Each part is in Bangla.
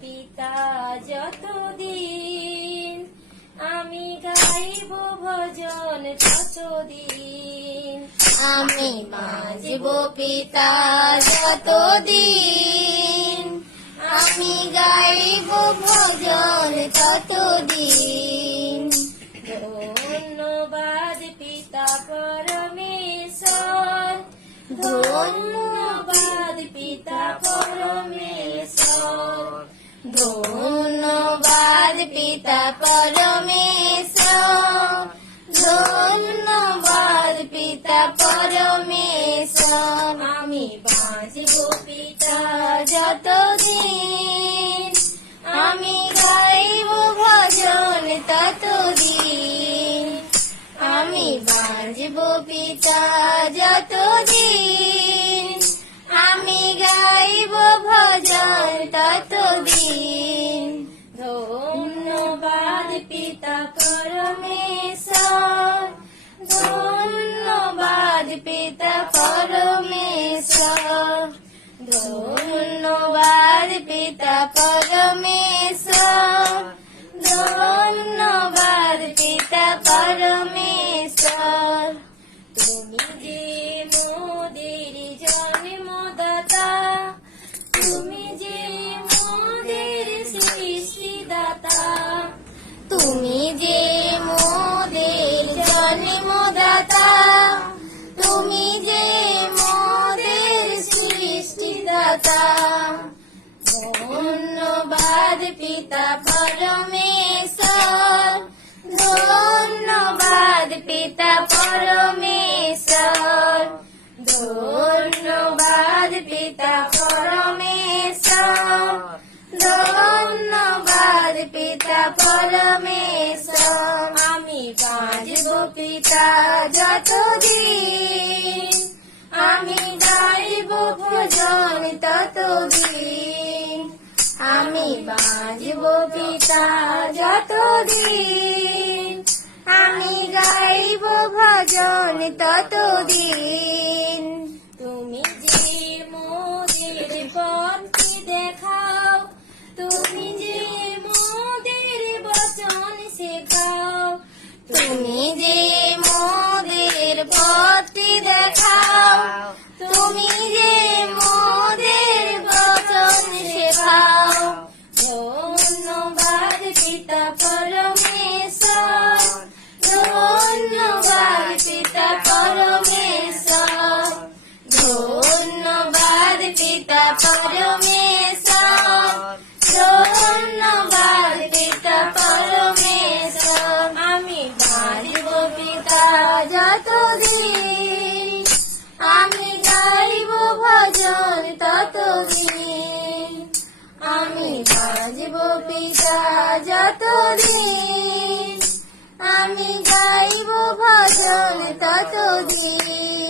পিতা যতদিন, আমি গাইব ভজন ততদিন। আমি বাঁচব পিতা যতদিন, আমি গাইব ভজন ততদিন। ধন্যবাদ পিতা পরমেশ্বর ধন্যবাদ পিতা পরমেশ্বর। ধন্যবাদ পিতা পরমেশ্বর। আমি বাঁচব পিতা যতদিন। আমি গাইব ভজন ততদিন। আমি বাজব পিতা যতদিন। পিতা পিতা যতদিন, আমি গাইব ভজন ততদিন, আমি বাজব পিতা যতদিন, আমি গাইব ভজন ততদিন। তুমি যে মোদের পথে দেখাও, তুমি যে মোদের বচন শেখাও, তুমি যে তুমি পিতা যতদিন আমি গাইব ভজন ততদিন।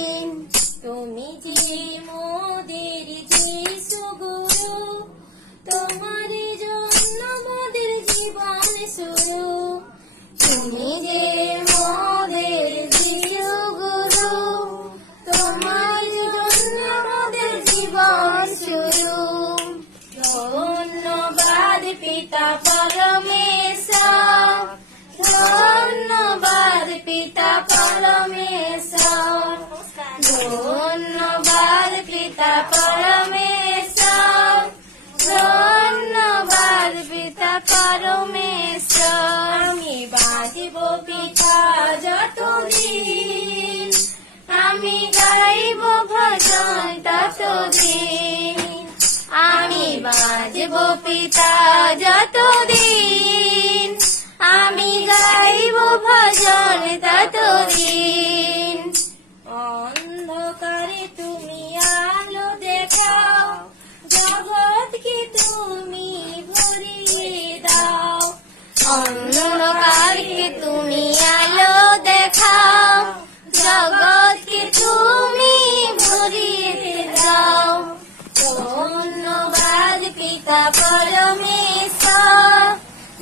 পরমেশ্বর আমি বাজিব পিতা যতদিন। আমি গাইব ভজন ততদিন। আমি বাজব পিতা যতদিন। আমি গাইব ভজন ততদিন। অন্ধকারকে তুমি আলো দেখাও জগৎকে তুমি ভরিয়ে দাও। ধন্যবাদ পিতা পরমেশ্বর,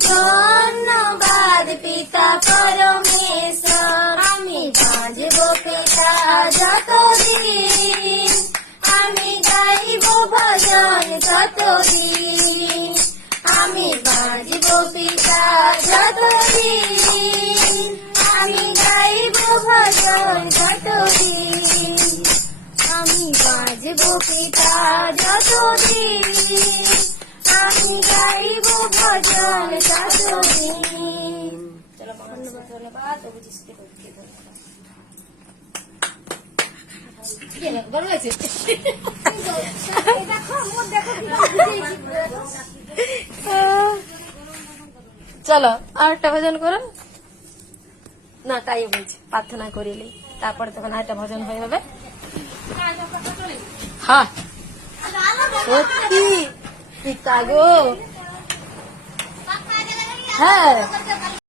ধন্যবাদ পিতা পরমেশ্বর। আমি বাজব পিতা যতদিন, আমি গাইব ভজন ততদিন বাজব পিতা যতদিন আমি গাইব ভজন যতদিন আমি বাজব পিতা যতদিন আমি গাইব ভজন যতদিন ধন্যবাদ ধন্যবাদ বলতে ধন্যবাদ গরম হয়েছে চলো আর একটা ভজন করো না, তাই বলছি, প্রার্থনা করিলি। তারপরে তখন আর একটা ভজন হয়ে যাবে। হ্যাঁ সত্যি? গো। হ্যাঁ।